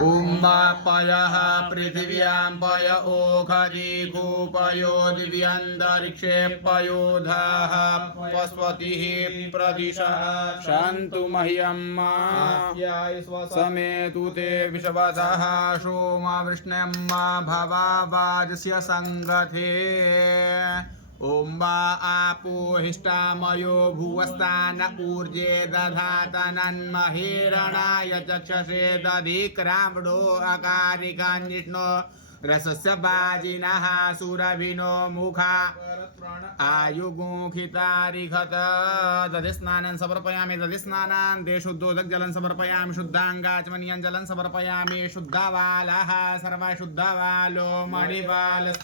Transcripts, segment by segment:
उम्बापयः पृथिव्यां पय ओखजीकूपयो दिव्यन्तरिक्षे पयोधाः पस्वतिः प्रदिशः शान्तु मह्यम् समेतु ते विश्वतः सोम वृष्ण्यं भवावाजस्य संगते ओम वा आपो हिष्टामयो भुवस्तान ऊर्जे दधातनन्महेरणाय चक्षसे दधिक्राम्णो अकारिकान्निष्णो रसस्य बाजिनः सुरभिनो मुखा आयुगुखितारिखत दधि स्नानं समर्पयामि दधि स्नानान् ते शुद्धोदक जलं समर्पयामि शुद्धाङ्गाचमनीयं जलं समर्पयामि शुद्धवालः सर्वशुद्धवालो मणिपालस्तास्मिनः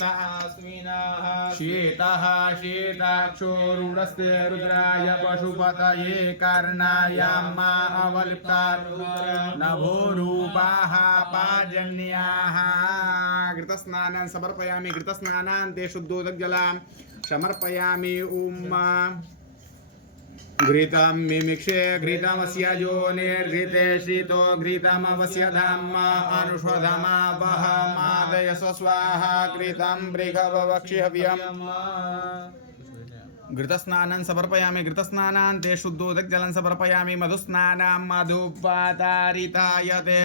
शीतः शीताक्षोरुडस्ते रुद्राय पशुपतये कर्णाय मा अवलिप्ता नभोरूपाः पाजन्याः घृतस्नानं समर्पयामि घृतस्नानान् ते शुद्धोदक जलं समर्पयामि घृतं मिमिक्षे घृतमस्य योनिर्घृते श्रितो घृतमवस्य धाम अनुष्वधमावहमादय स्वस्वाहा घृतं बृहवक्षिहव्यम् घृतस्नानं समर्पयामि घृतस्नानान् ते शुद्धोदक जलं समर्पयामि मधुस्नानं मधुपातारितायते